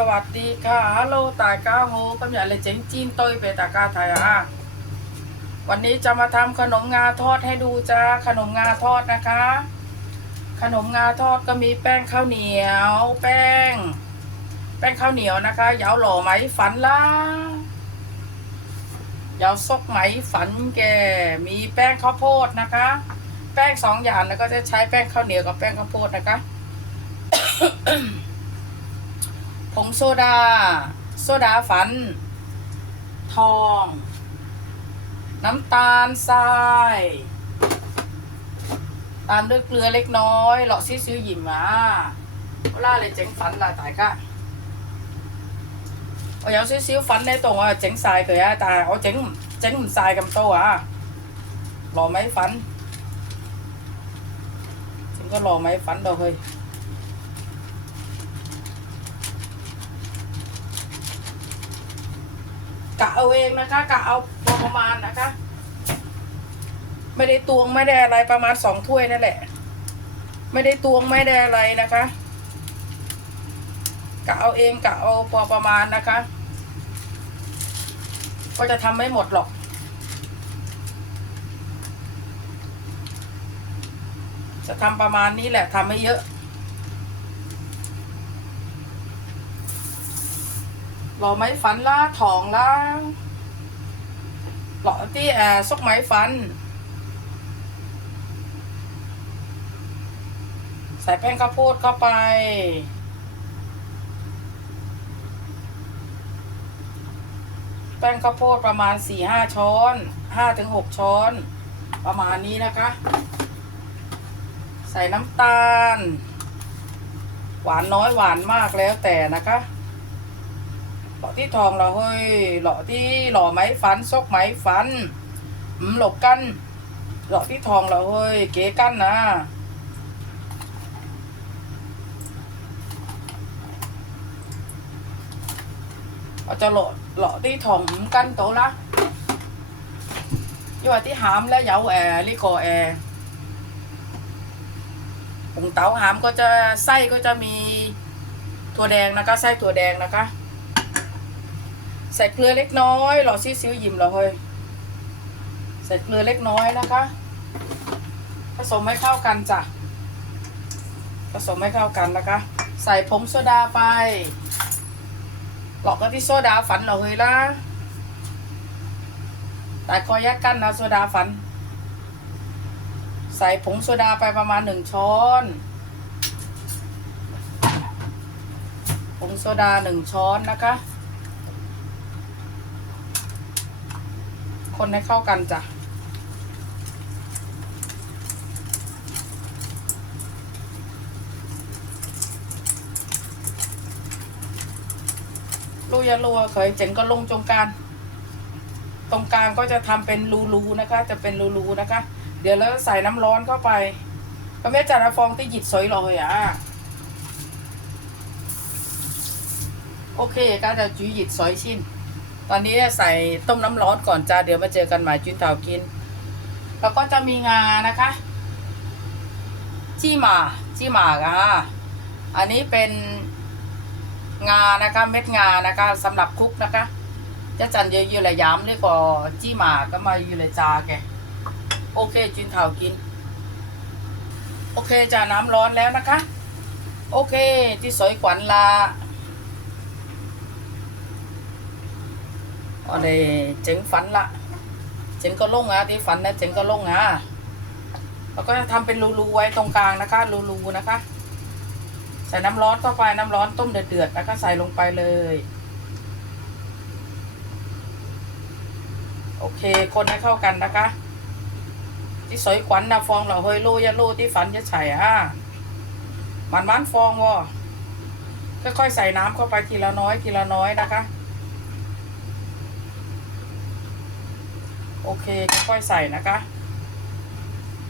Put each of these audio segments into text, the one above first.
สวัสดีค่ะฮัลโหลตาก้าโฮกำลังเลยเจ๋งจีนต้ยไปตากาไทยอะวันนี้จะมาทำขนมงาทอดให้ดูจ้าขนมงาทอดนะคะ ขนมงาทอดก็มีแป้งข้าวเหนียว แป้ง แป้งข้าวเหนียวนะคะยาวหล่อไหมฝันละยาวซกไหมฝันแกมีแป้งข้าวโพดนะคะ แป้งสองอย่างแล้วก็จะใช้แป้งข้าวเหนียวกับแป้งข้าวโพดนะคะ ผงโซดา โซดาฝัน ทอง น้ำตาลทราย ตามด้วยเกลือเล็กน้อยหลอกซีซื้อหยิมมาเวลาเลยเจ๋งฝันละตายก็我有少少粉喺度，我就整晒佢啊！但系我整整唔晒咁多啊！糯米粉，整个糯米粉落去。 กะเอาเองนะคะกะเอาพอประมาณนะคะ ไม่ได้ตวงไม่ได้อะไรประมาณสองถ้วยนั่นแหละ ไม่ได้ตวงไม่ได้อะไรนะคะกะเอาเองกะเอาพอประมาณนะคะ ก็จะทำไม่หมดหรอกจะทำประมาณนี้แหละทำไม่เยอะ หล่อไม้ฝันละทองละหลอที่แอร์ซกไม้ฝัน ใส่แป้งข้าวโพดเข้าไป แป้งข้าวโพดประมาณสี่ห้าช้อนห้าถึงหกช้อน ประมาณนี้นะคะ ใส่น้ำตาล หวานน้อยหวานมากแล้วแต่นะคะ หล่อที่ทองเราเฮ้ยหล่อที่หล่อไม้ฟันซกไม้ฟันหลบกันหล่อที่ทองเราเฮ้ยเก๋กันนะเราจะหล่อหล่อที่ทองกันโตละยี่ว่าที่หามและเหยาแอลิโกแอผงเต๋าหามก็จะไส้ก็จะมีถั่วแดงนะคะไส้ถั่วแดงนะคะ ใส่เกลือเล็กน้อยหล่อซีซิวยิมเรอเฮ้ยใส่เกลือเล็กน้อยนะคะ ผสมให้เข้ากันจ้ะผสมให้เข้ากันนะคะ ใส่ผงโซดาไป lọt cái tí soda phấn là hơi la tại coi giác căn là soda phấn ใส่ผงโซดาไปประมาณหนึ่งช้อนผงโซดาหนึ่งช้อนนะคะ คนให้เข้ากันจ้ะรูยารูเคยเจ๋งก็ลงตรงกลางตรงกลางก็จะทำเป็นรูๆนะคะ จะเป็นรูๆนะคะ เดี๋ยวแล้วใส่น้ำร้อนเข้าไปก็ไม่จัดฟองที่หยิดสวยเลยอะโอเคก็จะจุยหยิดสอยชิ้น ตอนนี้ใส่ต้มน้ำร้อนก่อนจ้าเดี๋ยวมาเจอกันใหม่จุนเถากิน แล้วก็จะมีงานะคะ จี้หมาจี้หมากอะอันนี้เป็นงานะคะเม็ดงานะคะสำหรับคลุกนะคะจะจันเยอะอยู่เลยย้ำเลยก็จี้หมาก็มาอยู่เลยจาแกโอเคจินเถากิน โอเคจะน้ำร้อนแล้วนะคะ โอเคที่สวยขวัญลา อะไรเจ๋งฝันละเจ๋งก็ลงอะที่ฝันนะเจ๋งก็ลงอะแล้วก็จะทำเป็นรูๆไว้ตรงกลางนะคะรูๆนะคะ ใส่น้ำร้อนเข้าไปน้ำร้อนต้มเดือดๆแล้วก็ใส่ลงไปเลย โอเค คนให้เข้ากันนะคะ ที่สอยขวัญนะฟองเราเฮยโลยะโลที่ฝันจะใส่อะมันมันฟองวะค่อยๆใส่น้ำเข้าไปทีละน้อยทีละน้อยนะคะ โอเคค่อยๆใส่นะคะ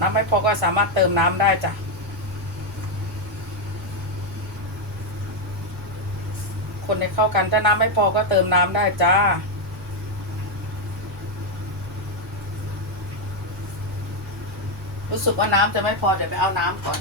น้ำไม่พอก็สามารถเติมน้ำได้จ้ะคนให้เข้ากันถ้าน้ำไม่พอก็เติมน้ำได้จ้า รู้สึกว่าน้ำจะไม่พอเดี๋ยวไปเอาน้ำก่อน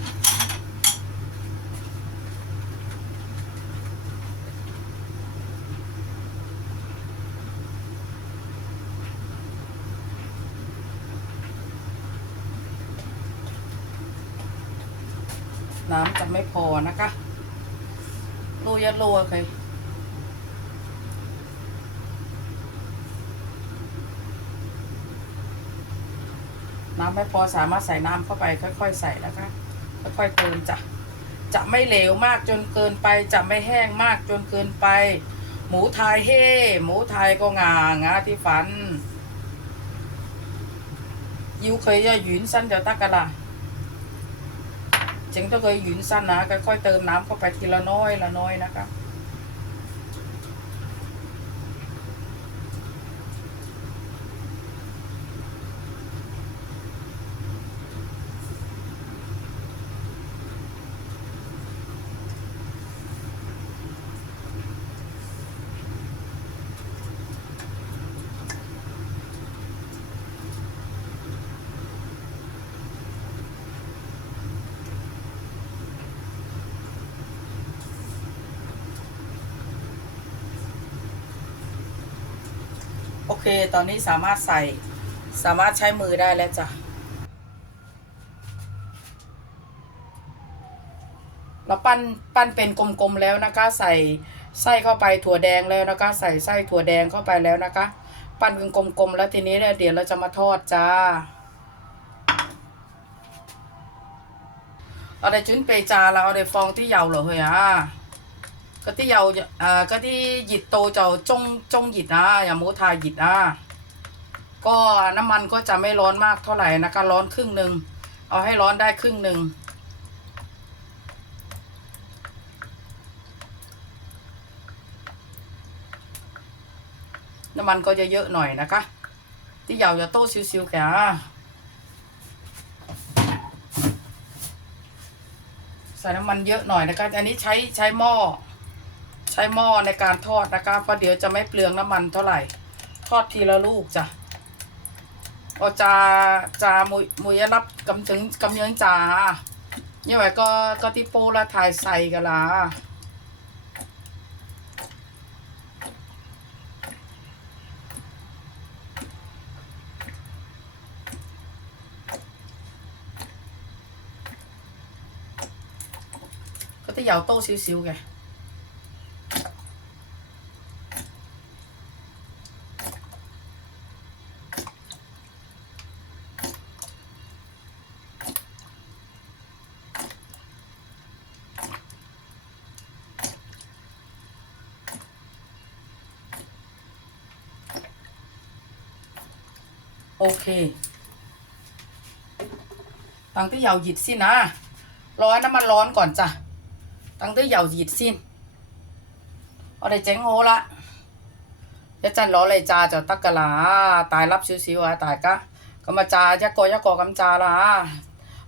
น้ำจะไม่พอนะคะรูยัดรัวเคยน้ำไม่พอสามารถใส่น้ำเข้าไปค่อย ๆ ใส่นะคะค่อยๆเติมจ้ะจะไม่เหลวมากจนเกินไป จะไม่แห้งมากจนเกินไป หมูไทยเฮ่หมูไทยก็งางาที่ฝันยิวเคยจะหยุนสั้นเดียวตักกะละ จึงต้องเคยหยุนสั้นนะค่อยๆเติมน้ำเข้าไปทีละน้อยละน้อยนะคะ เค ตอนนี้สามารถใส่ สามารถใช้มือได้แล้วจ้ะ เราปั้นปั้นเป็นกลมๆแล้วนะคะ ใส่ไส้เข้าไปถั่วแดงแล้วนะคะ ใส่ไส้ถั่วแดงเข้าไปแล้วนะคะ ปั้นเป็นกลมๆแล้วทีนี้เนี่ยเดี๋ยวเราจะมาทอดจ้าเอาได้จุนเปจาเราเอาได้ฟองที่ยาวเหรอเฮ้ยอะ 嗰啲有诶嗰啲热到就中中热啊，又冇太热啊。ก็น้ำมันก็จะไม่ร้อนมากเท่าไหร่นะคะ ร้อนครึ่งหนึ่ง เอาให้ร้อนได้ครึ่งหนึ่ง น้ำมันก็จะเยอะหน่อยนะคะ ที่เหยาจะโต้ซิวๆแกอ่ะใส่น้ำมันเยอะหน่อยนะคะ อันนี้ใช้ใช้หม้อ ใช้หม้อในการทอดนะคะเพราะเดี๋ยวจะไม่เปลืองน้ำมันเท่าไหร่ ทอดทีละลูกจ้ะพอจาจามุยมุยรับกำถึงกำยังจาเนี่ยไว้ก็ก็ที่โป้ละถ่ายใส่กันละก็ที่เหยาโต้ซิวๆไง โอเคตังที่เหยาหยิดสินะร้อยน้ำมันร้อนก่อนจ้ะตังที่เหยาหยิดสินเอาได้เจ๋งโหละยวจันรอเลยจ้าจะตักกะลาตายรับซิวๆอะตายกะก็มาจาจะกอยะกอกำจาละ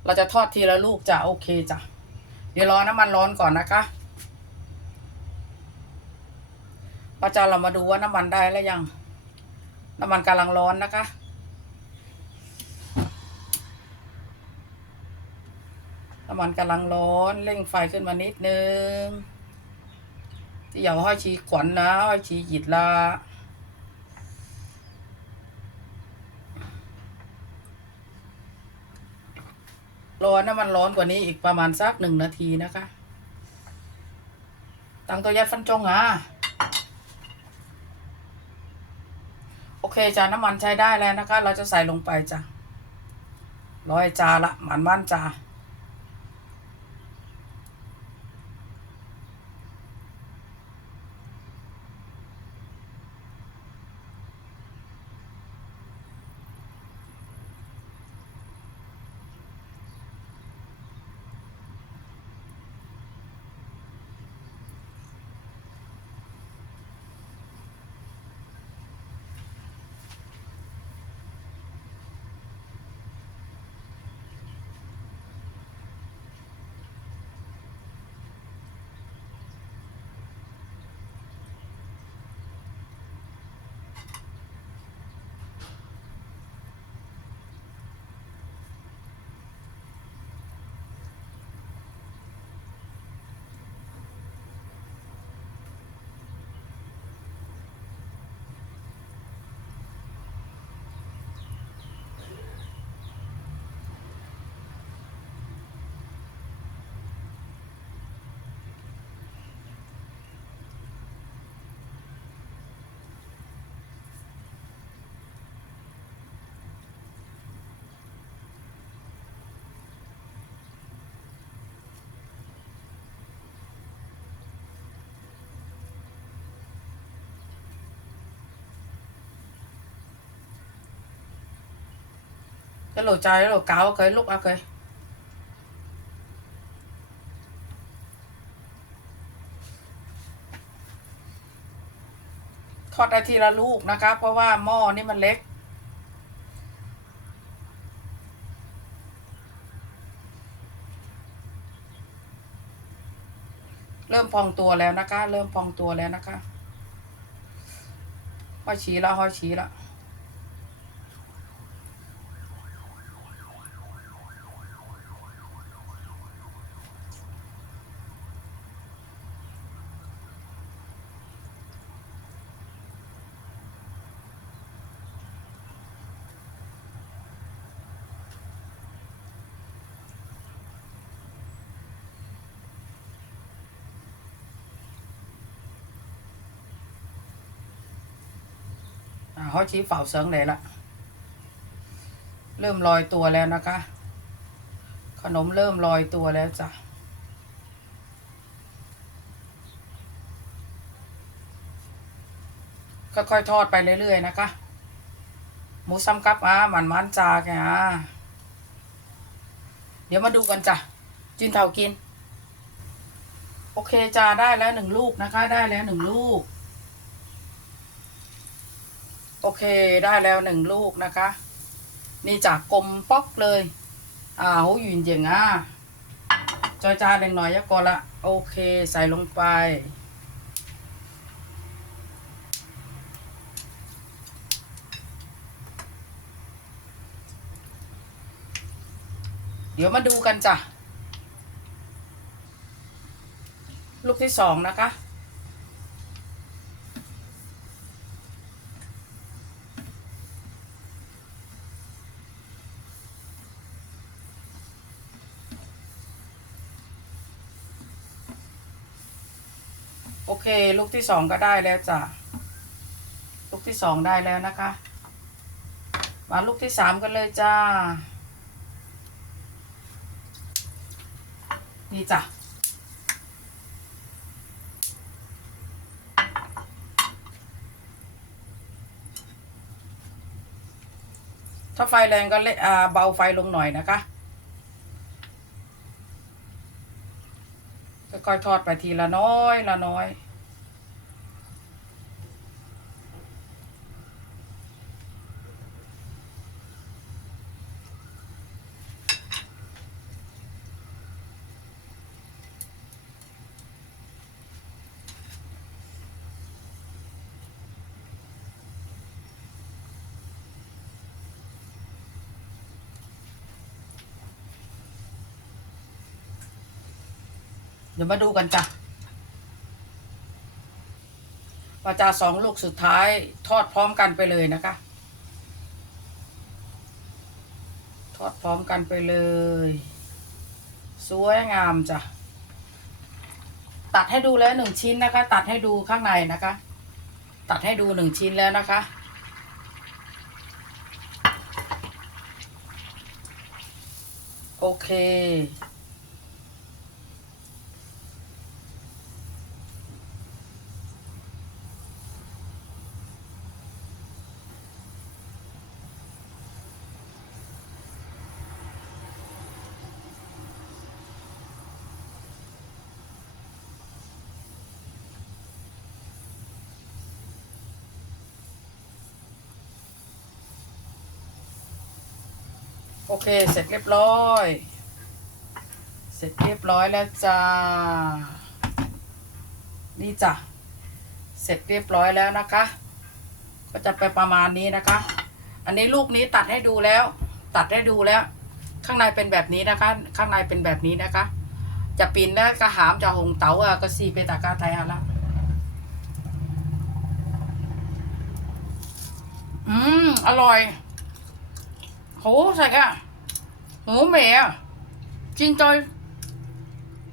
เราจะทอดทีละลูกจ้ะโอเคจ้ะเดี๋ยวรอน้ำมันร้อนก่อนนะคะป้าจาเรามาดูว่าน้ำมันได้แล้วยัง น้ำมันกำลังร้อนนะคะ น้ำ มันกำลังร้อนเร่งไฟขึ้นมานิดนึงที่อย่าห้อยชีขวัญนะห้อยชีหยิดละร้อน้ำมันร้อนกว่านี้อีกประมาณสักหนึ่งนาทีนะคะ ตั้งตัวยัดฟันจงอะโอเคจ้าน้ำมันใช้ได้แล้วนะคะ เราจะใส่ลงไปจ้ะร้อยจาละหมันมันจ้า cái lỗ trái cái lỗ cáo cái lúc à cái ทอดได้ทีละลูกนะคะเพราะว่าหม้อนี่มันเล็ก เริ่มพองตัวแล้วนะคะ เริ่มพองตัวแล้วนะคะห้อยชี้แล้วห้อยชี้แล้ว อ่าห้อชี้เฝ้าเสิงเลยละเริ่มลอยตัวแล้วนะคะ ขนมเริ่มลอยตัวแล้วจ้ะค่อยๆทอดไปเรื่อยๆนะคะ หมูซ้ำกับอะมันมันจาแกอะเดี๋ยวมาดูกันจ้ะจินเท่ากิน โอเคจ้าได้แล้วหนึ่งลูกนะคะ ได้แล้วหนึ่งลูก โอเคได้แล้วหนึ่งลูกนะคะ นี่จากกลมป๊อกเลยอ่าหูหยินเจียงอะจอยจ้าเล็กน้อยยะก่อนละโอเคใส่ลงไป เดี๋ยวมาดูกันจ้ะ ลูกที่สองนะคะ โอเค ลูกที่สองก็ได้แล้วจ้ะ ลูกที่สองได้แล้วนะคะ มาลูกที่สามกันเลยจ้า นี่จ้ะ ถ้าไฟแรงก็เละอ่าเบาไฟลงหน่อยนะคะ ค่อยๆทอดไปทีละน้อยละน้อย ดี๋ยวมาดูกันจ้ะว่าจะสองลูกสุดท้ายทอดพร้อมกันไปเลยนะคะ ทอดพร้อมกันไปเลย สวยงามจ้ะ ตัดให้ดูแล้วหนึ่งชิ้นนะคะ ตัดให้ดูข้างในนะคะ ตัดให้ดูหนึ่งชิ้นแล้วนะคะโอเค โอเค เสร็จเรียบร้อย เสร็จเรียบร้อยแล้วจ้า นี่จ้ะ เสร็จเรียบร้อยแล้วนะคะ ก็จะไปประมาณนี้นะคะ อันนี้ลูกนี้ตัดให้ดูแล้ว ตัดให้ดูแล้ว ข้างในเป็นแบบนี้นะคะ ข้างในเป็นแบบนี้นะคะ จะปินแล้วกระหามจะหงเต๋าอะก็ซีเปตากาไทยอะละอืม อร่อย โหใส่อะโหแหม่อะจริงจอย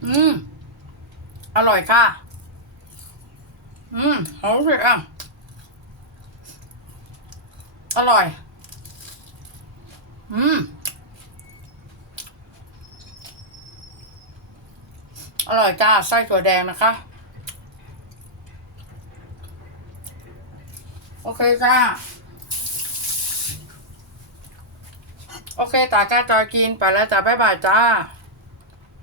อืมอร่อยค่ะอืมโหใส่อะอร่อยอืมอร่อยจ้าไส้ถั่วแดงนะคะ โอเคจ้า โอ โอเคตาก้าจอยกินไปแล้วจ้าบ๊ายบายจ้า